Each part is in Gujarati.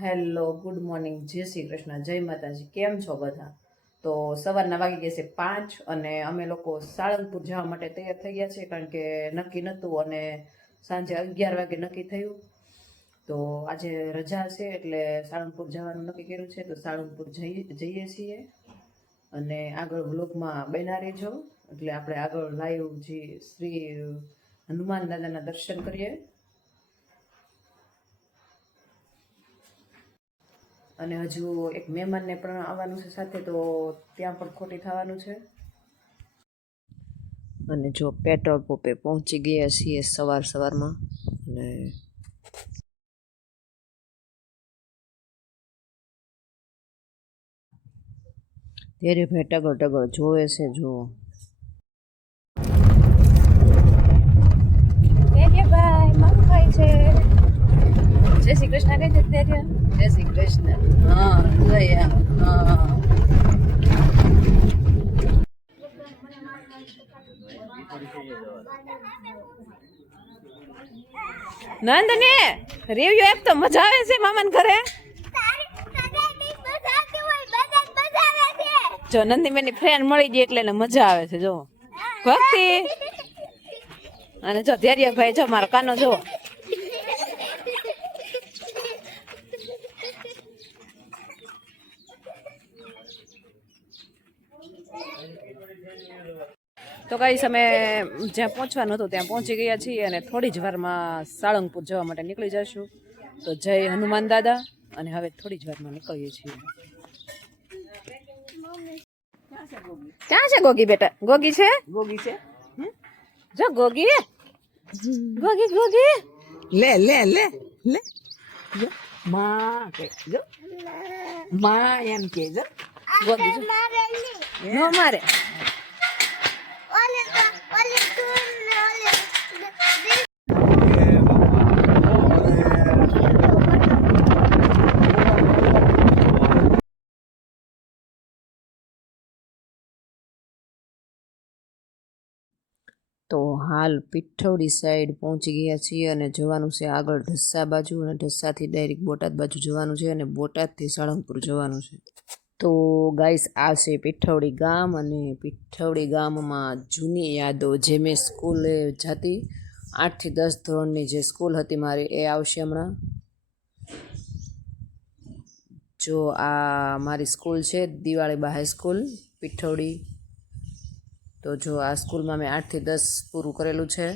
હેલો, ગુડ મોર્નિંગ, જય શ્રી કૃષ્ણ, જય માતાજી. કેમ છો બધા? તો સવારના વાગી ગયા છે 5 અને અમે લોકો સાળંગપુર જવા માટે તૈયાર થઈ ગયા છે, કારણ કે નક્કી નહોતું અને સાંજે 11 વાગે નક્કી થયું. તો આજે રજા છે એટલે સાળંગપુર જવાનું નક્કી કર્યું છે. તો સાળંગપુર જઈએ છીએ અને આગળ વ્લોગમાં બન્યા રહેજો. એટલે આપણે આગળ લાઈવ જે શ્રી હનુમાન દાદાના દર્શન કરીએ અને હજુ એક મહેમાનને પણ આવવાનું છે સાથે, તો ત્યાં પણ ખોટી થવાનું છે. અને જો પેટ્રોલ પંપે પહોંચી ગયા છીએ સવારમાં અને ત્યારે ભાઈ ટગર જોવે છે. જો ભાઈ મારું ભાઈ છે. જય શ્રી કૃષ્ણ કહી દે ત્યારે. જય શ્રી કૃષ્ણ. હા જય. હા નંદને રિવ્યુ આપ તો મજા આવે છે મામાન ઘરે. જો નંદીબેનની ફ્રેન્ડ મળી ગઈ એટલે એને મજા આવે છે. જો ભક્તિ અને જો ધૈર્યભાઈ, જો મારો કાનો જો. તો ગાઈસ, અમે જ્યાં પહોંચવાનું હતું ત્યાં પહોંચી ગયા છીએ અને થોડી જ વારમાં સાળંગપુર જવા માટે નીકળી જશું. તો જય હનુમાન દાદા. અને હવે થોડી જ વારમાં નીકળીએ છીએ. ક્યાં છે ગોગી બેટા? ગોગી છે? ગોગી છે. જો ગોગી ગોગી ગોગી લે લે લે લે જો માં કે જો માં એમ કે જો ગોગી નો મારે. તો હાલ પીઠોડી સાઈડ પહોંચી ગયા છીએ અને જવાનું છે આગળ ઢસા બાજુ, અને ઢસાથી ડાયરેક્ટ બોટાદ બાજુ જવાનું છે અને બોટાદથી સાળંગપુર જવાનું છે. તો ગાઈસ, આ છે પીઠોડી ગામ અને પીઠોડી ગામમાં જૂની યાદો. જે મેં સ્કૂલે જતી 8 થી 10 ધોરણની જે સ્કૂલ હતી મારી, એ આવશે હમણાં. જો આ મારી સ્કૂલ છે, દિવાળીબા હાઈસ્કૂલ પીઠોડી. તો જો આ સ્કૂલમાં મેં 8 થી 10 પૂરું કરેલું છે.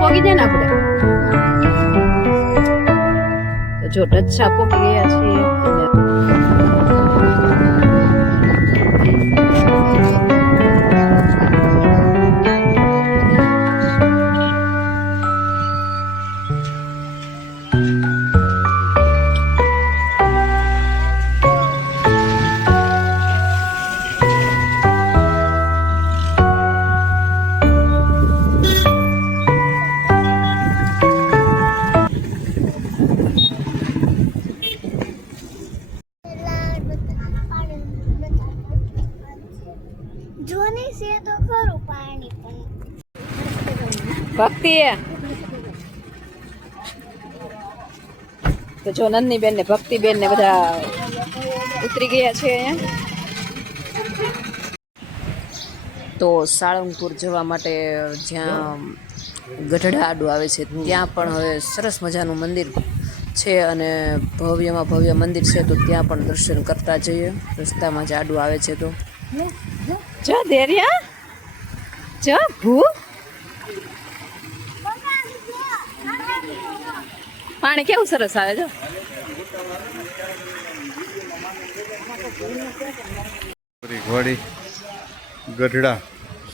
પોગી જાય ને આપણે. તો જો ઢચ્છા પોગી ગયા છીએ. ભક્તિ તો જો નંદનીબેન ને ભક્તિબેન ને બધા ઉતરી ગયા છે અહીંયા. તો સાળંગપુર જવા માટે જ્યાં ગઢડા આડું આવે છે ત્યાં પણ હવે સરસ મજાનું મંદિર છે અને ભવ્યમાં ભવ્ય મંદિર છે. તો ત્યાં પણ દર્શન કરતા જઈએ. રસ્તામાં જ આડું આવે છે. તો જો ધૈર્યા, જો ભૂ પાણી કેવું સરસ આવે. જો ઘોડી ગઢડા,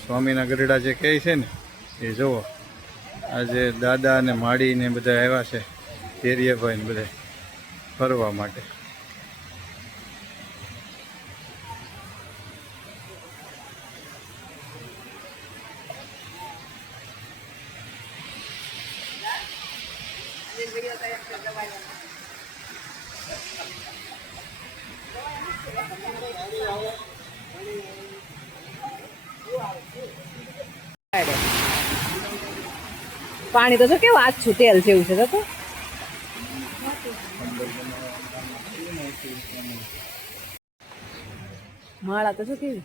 સ્વામીના ગઢડા જે કહે છે ને, એ જુઓ. આજે દાદા ને માડી ને બધા આવ્યા છે તેરિયાભાઈ ને બધા ફરવા માટે. પાણી તો જો કેવું આછું તેલ જેવું છે તો માળા તો જો કેવી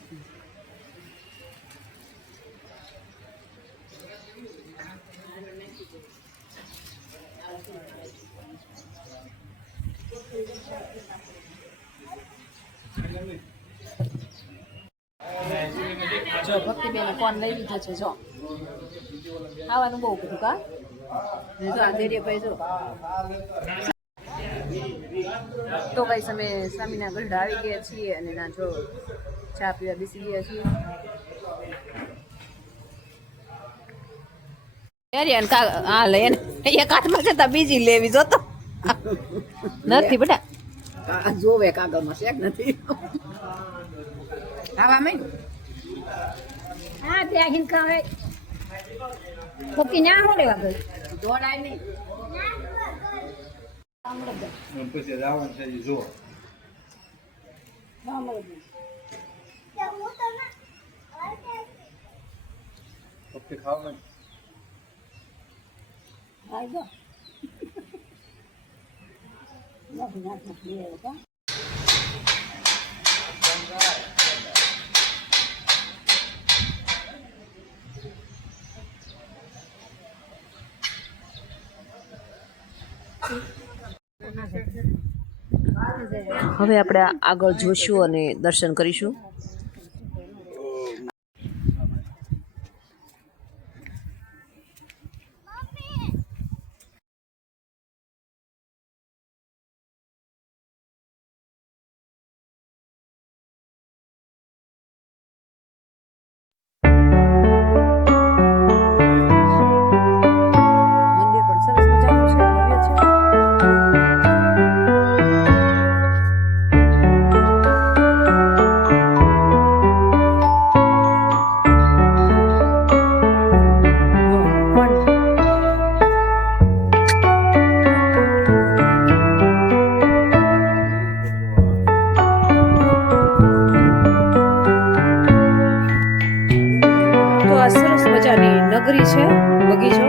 જો ભક્તિબેન ફોન લઈ લીધો છે જો ખાવાનું બહુ બધું કા જો આ ધૈર્યભાઈ જો તો ભાઈ અમે સ્વામીના ગઢડા આવી ગયા છીએ અને ના જો ચા પીવા બેસી ગયા છીએ. હા લે એક હાથમાં છે બીજી લેવી જોતો નથી બેટા જોવે કાગળમાં શેક નથી. ખાવા મેં હા ત્યાં હિંકા હોય ફોકી ના હોડે વાગર દોડાય નહીં પછી રાવણ છે જો પપ્પી ખાવા આજો નથી નથી લે કા હવે આપણે આગળ જોઈશું અને દર્શન કરીશું. મંદિર પણ સરસ મજાનું છે, ભવ્ય છે. તો આ સરસ મજાની નગરી છે, બગીચો.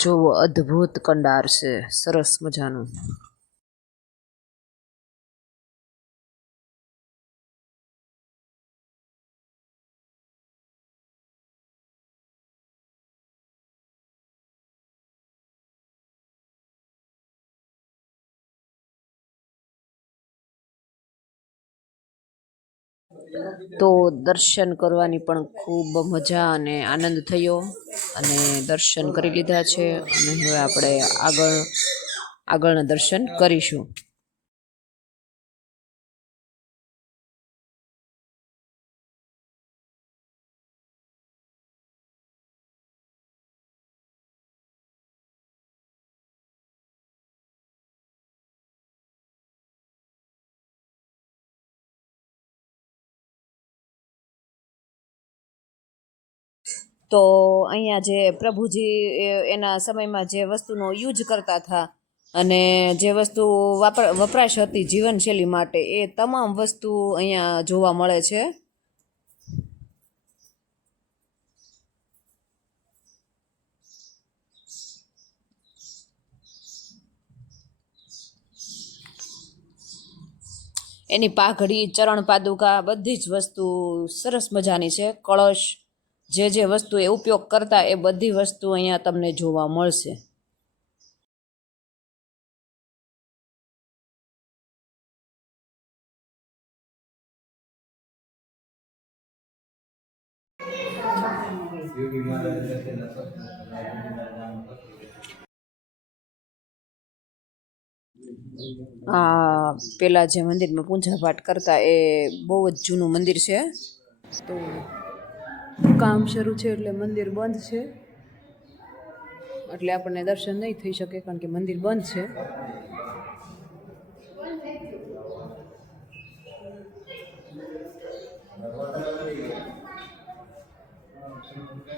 જોવો અદ્ભુત કંડાર છે, સરસ મજાનું. તો દર્શન કરવાની પણ ખૂબ મજા અને આનંદ થયો અને દર્શન કરી લીધા છે અને હવે આપણે આગળના દર્શન કરીશું. તો અહીંયા જે પ્રભુજી એના સમયમાં જે વસ્તુનો યુઝ કરતા હતા અને જે વસ્તુ વપરાશ હતી જીવનશૈલી માટે એ તમામ વસ્તુ અહીંયા જોવા મળે છે. એની પાઘડી, ચરણ પાદુકા બધી જ વસ્તુ સરસ મજાની છે. કળશ, જે વસ્તુ એ ઉપયોગ કરતા એ બધી વસ્તુ અહીંયા તમને જોવા મળશે. આ પેલા જે મંદિરમાં પૂજા પાઠ કરતા એ બહુ જ જૂનું મંદિર છે. તો કામ શરૂ છે એટલે મંદિર બંધ છે, એટલે આપણને દર્શન નહીં થઈ શકે કારણ કે મંદિર બંધ છે.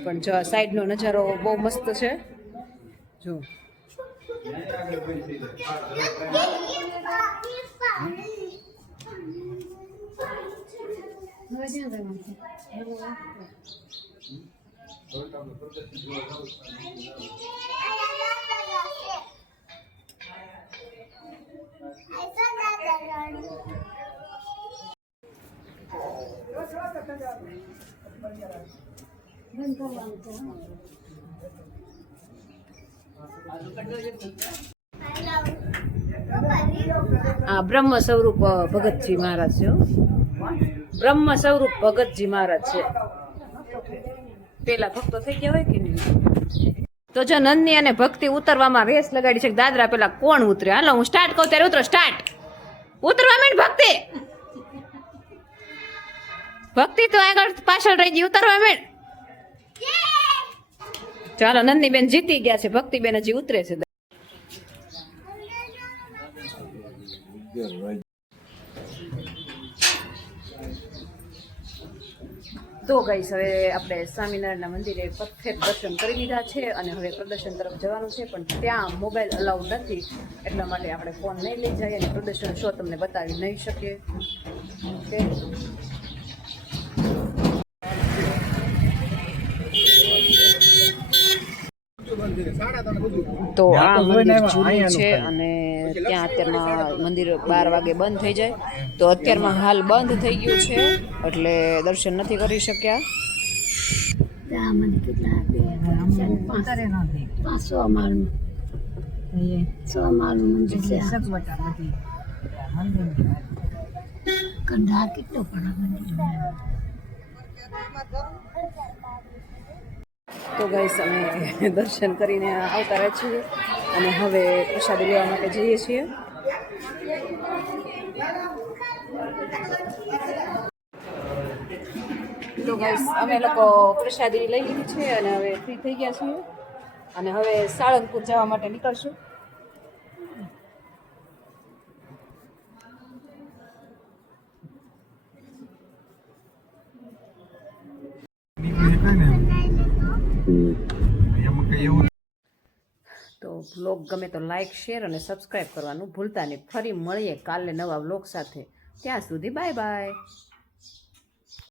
પણ જો સાઈડનો નજારો બહુ મસ્ત છે. જો આ બ્રહ્મ સ્વરૂપ ભગતજી મહારાજ છે. બ્રહ્મ સ્વરૂપ ભગતજી મહારાજ છે. પેલા ભક્તો થઈ ગયા હોય કે નહીં. તો જો નંદની અને ભક્તિ ઉતરવામાં રેસ લગાડી છે. દાદરા પેલા કોણ ઉતરે? હાલો હું સ્ટાર્ટ કહું ત્યારે ઉતરો. સ્ટાર્ટ. ઉતરવા માંડ ભક્તિ. ભક્તિ તો આગળ પાછળ રહી ગઈ. ઉતરવા માંડ. ચાલો નંદની બેન જીતી ગયા છે. ભક્તિ બેન હજી ઉતરે છે. તો ગાઈસ હવે આપણે સ્વામિનારાયણના મંદિરે પરફેક્ટ દર્શન કરી લીધા છે અને હવે પ્રદર્શન તરફ જવાનું છે, પણ ત્યાં મોબાઈલ અલાઉડ નથી એટલા માટે આપણે ફોન નહીં લઈ જઈએ અને પ્રદર્શન શો તમને બતાવી નહીં શકીએ. ઓકે, તો આ મંદિર જૂનું છે અને ત્યાં અત્યારમાં મંદિર 12 વાગે બંધ થઈ જાય. તો અત્યારમાં હાલ બંધ થઈ ગયું છે એટલે દર્શન નથી કરી શક્યા. તો ગાઈસ અમે દર્શન કરીને આવતા રહ્યા છીએ અને હવે પ્રસાદી લેવા માટે જઈએ છીએ. તો ગાઈસ અમે લોકો પ્રસાદી લઈ લીધી છે અને હવે ફ્રી થઈ ગયા છીએ અને હવે સાળંગપુર જવા માટે નીકળશું. તો વ્લોગ ગમે તો લાઈક, શેર અને સબસ્ક્રાઈબ કરવાનું ભૂલતા નહીં. ફરી મળીએ કાલે નવા વ્લોગ સાથે. ત્યાં સુધી બાય બાય.